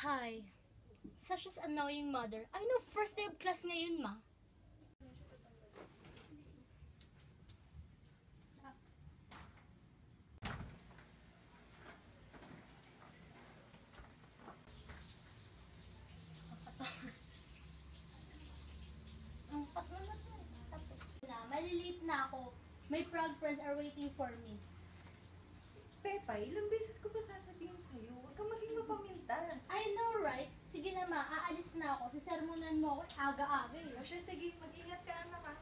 Hi. Such an annoying mother. I know first day of class ngayon, ma. Maliliit na ako. My proud friends are waiting for me. Pepa, ilang beses ko ba sasabihin sa'yo? Huwag kang maging mapamiltas. I know, right? Sige na, ma. Aalis na ako. Sisermonan mo ako aga-aga eh. O siya, sige, mag-ingat ka, anak, ha?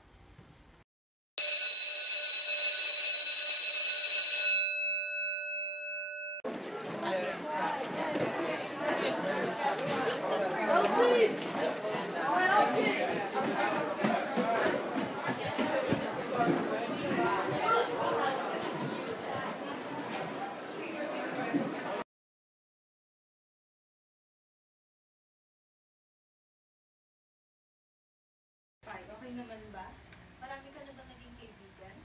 Okay naman ba? Marami ka na ba naging kaibigan?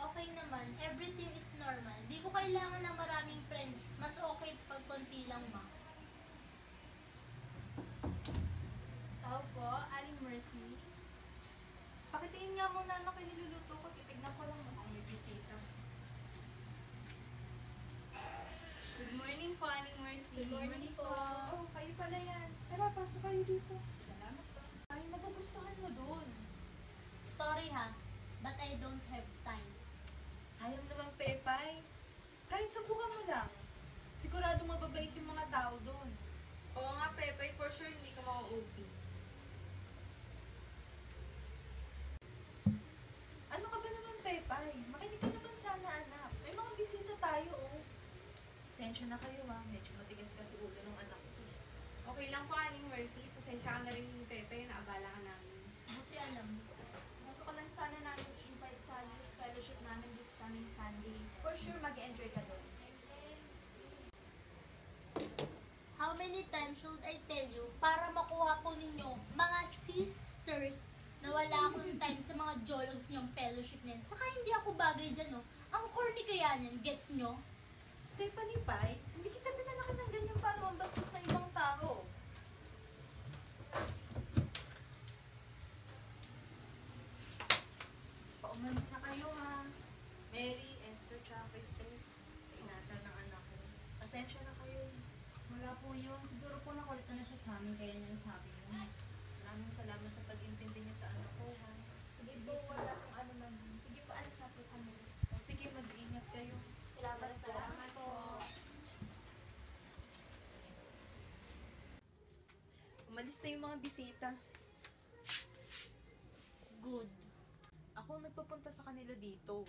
Okay naman. Everything is normal. Di ko kailangan ng maraming friends. Mas okay pag konti lang, ma. Tao po, Aling Mercy. Pakitingin nga muna ano kayo niluluto ko. Titignan ko lang kung may bisita. Good morning po, Aling Mercy. Good morning po. Oh, kayo pala yan. Tara, pasok kayo dito. Salamat po. Ay, magugustuhan mo dun. Sorry ha, but I don't have time. Sayang naman, Pepay. Kahit subukan mo lang. Sigurado mababait yung mga tao doon. Oo nga, Pepe, for sure hindi ka mau-OP. Ano ka ba naman, Pepay? Makinig ka naman sana, anak. May mga bisita tayo, oh. Pasensya na kayo, ha. Medyo matigas kasi ulo ng anak ko. Okay lang po, Aling Mercy. Pasensya ka na rin, Pepe, naabala ka namin. Buti alam mo. Gusto ko lang sana namin i-invite sa youth fellowship namin this coming Sunday. For sure, mag-enjoy ka doon. How many times should I tell you para makuha ko ninyo, mga sisters, na wala akong time sa mga jologs niyong fellowship niyan. Saka hindi ako bagay dyan, no? Ang corny kaya niyan, gets nyo? Stephanie Pai, hindi kita pinalaki ng ganyan para mambastos na ibang tao. Paumalit na kayo, ha. Mary, Esther, tsaka Christine. Sa inasal ng anak ko. Pasensya na kayo. Wala po yun. Siguro po nakulit na siya sa amin, kaya niya nasabi yun. Maraming salamat sa pag-intindi niyo sa anak ko, ha. Sige po, wala kung ano man. Sige po, alis na po kami. O sige, mag-iingat kayo. Salamat po. Umalis na yung mga bisita. Good. Ako nagpapunta sa kanila dito.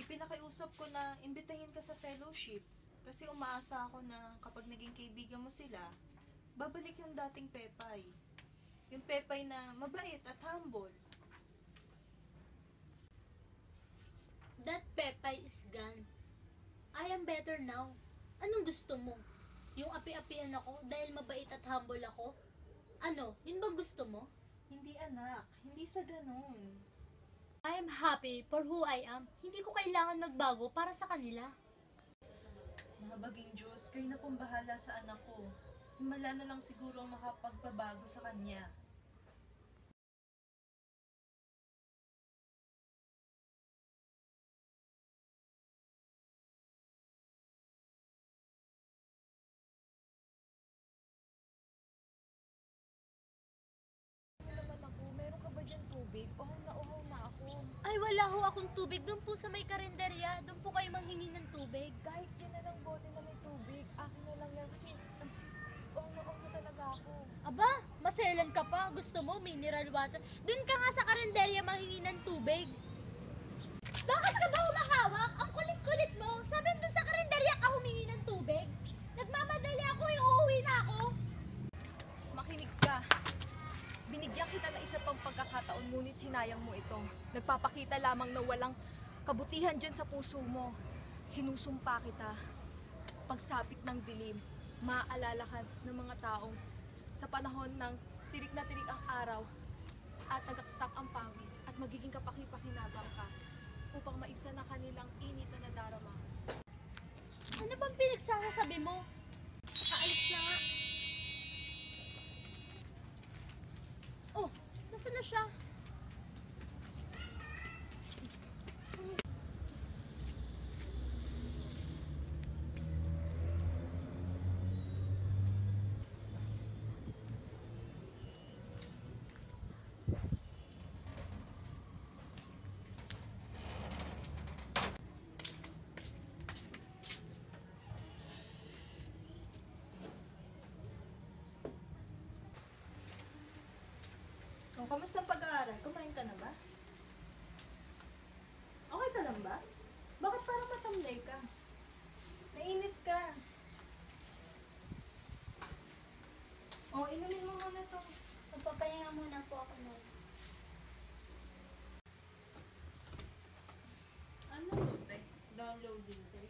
Ipinakiusap ko na imbitahin ka sa fellowship kasi umaasa ako na kapag naging kaibigan mo sila, babalik yung dating Pepay. Yung Pepay na mabait at humble. That Pepay is gone. I am better now. Anong gusto mo? Yung api-apian ako dahil mabait at humble ako? Ano? Yun ba gusto mo? Hindi anak, hindi sa ganun. I am happy for who I am. Hindi ko kailangan magbago para sa kanila. Mahabaging Diyos, kayo na pong bahala sa anak ko. Himala na lang siguro ang makapagpabago sa kanya. Naman ako, meron ka ba dyan tubig? Uhaw na ako. Ay, wala ho akong tubig. Doon po sa may karinderya. Doon po kayo manghingi ng tubig. Kahit dyan na lang bote na may tubig, akin na lang yan kasi uhaw na talaga ako. Aba, maselan ka pa. Gusto mo mineral water? Doon ka nga sa karinderya manghingi ng tubig. Bakit ka ba humahawak? Ang kulit-kulit mo. Sabi doon sa karinderya ka humingi ng tubig. Nagmamadali ako, uuwi na ako. Makinig ka. Binigyan kita ng isa pang pagkakataon, ngunit sinayang mo ito. Nagpapakita lamang na walang kabutihan dyan sa puso mo. Sinusumpa kita. Pagsapit ng dilim, maaalala ka ng mga taong sa panahon ng tirik na tirik ang araw at tagaktak ang pawis at magiging kapaki-pakinabang ka upang maibsan ang kanilang init na nadarama. Ano bang pinagsasabi mo? Kaalis na nga. kamusta ang pag-aaral? Kumain ka na ba? Okay ka lang ba? Bakit parang matamlay ka? Mainit ka. Oh, inumin mo muna to. Magpapahinga muna po ako na. Ano te? Downloading ko.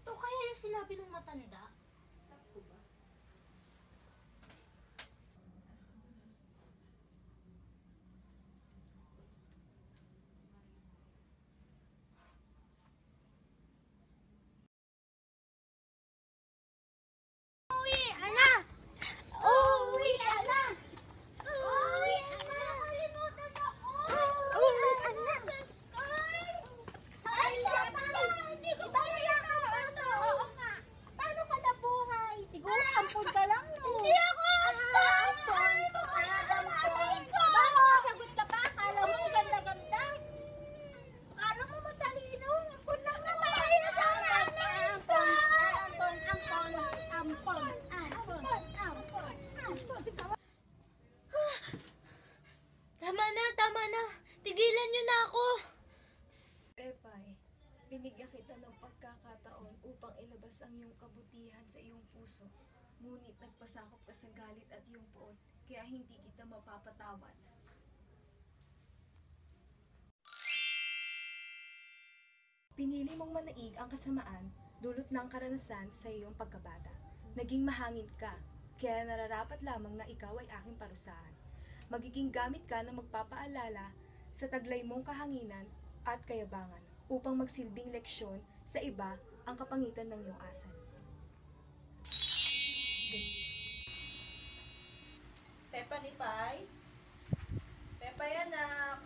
Ito kaya yung sinabi ng matanda? Stop ko ba? Uwi, ana! Uwi, ana! Uwi, ana! Nakalimutan ako! Uwi, ana! Sa school! Ay, pala! Hindi ko ba nakakapagod? Oo nga. Paano ka nabuhay? Siguro ampun ka lang, no? Hindi ako ampun! Ampun! Bakit sumasagot ka pa? Akala mo ganda-ganda? Akala mo matalino? Ampun lang naman! Ampun! Tama na. Tigilan niyo na ako. Pepay, binigyan kita ng pagkakataon upang ilabas ang iyong kabutihan sa iyong puso. Ngunit nagpasakop ka sa galit at iyong poon, kaya hindi kita mapapatawad. Pinili mong manaig ang kasamaan, dulot ng karanasan sa iyong pagkabata. Naging mahangin ka, kaya nararapat lamang na ikaw ay aking parusahan. Magiging gamit ka na magpapaalala sa taglay mong kahanginan at kayabangan upang magsilbing leksyon sa iba ang kapangitan ng iyong asal. Stephanie Pai? Pepay, anak!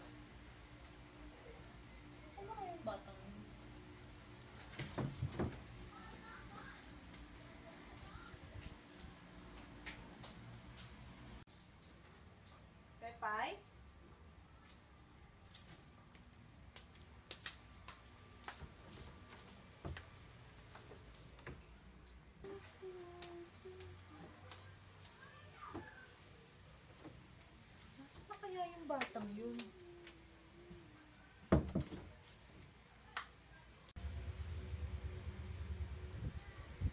Saan ba kayong batang yun? Pepay? Nasaan na kaya yung batang yun?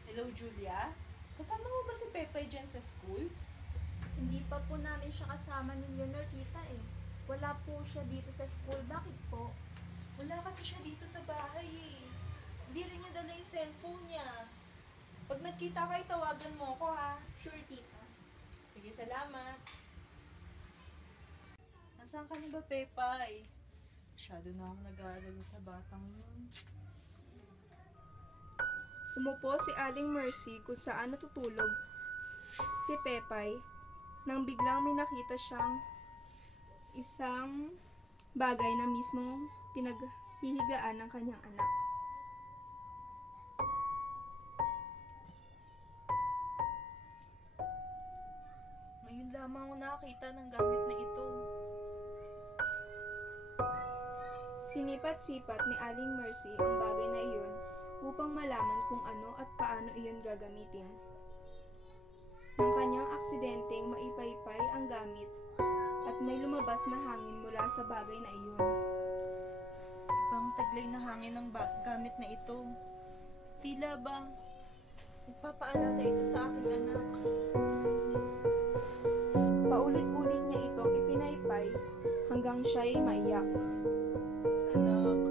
Hello, Julia? Kasama mo ba si Pepay dyan sa school? Hindi pa po namin siya kasama ninyo, Nor Tita eh. Wala po siya dito sa school. Bakit po? Wala kasi siya dito sa bahay eh. Hindi rin niya dala yung cellphone niya. Pag nagkita kayo, tawagan mo ako ha. Sure, Tita. Sige, salamat. Nasaan ka na ba, Pepay? Masyado na ako nag-aalala sa batang yun. Umupo si Aling Mercy kung saan natutulog si Pepay nang biglang may nakita siyang isang bagay na mismong pinaghihigaan ng kanyang anak. Ngayon lamang ako nakakita ng gamit na ito. Sinipat-sipat ni Aling Mercy ang bagay na iyon upang malaman kung ano at paano iyon gagamitin. Nang kanyang aksidenteng maipaypay ang gamit at may lumabas na hangin mula sa bagay na iyon. Ibang taglay na hangin ng gamit na ito. Tila ba nagpapaalala ito sa aking anak. Paulit-ulit niya itong ipinaypay hanggang siya'y maiyak. Anak,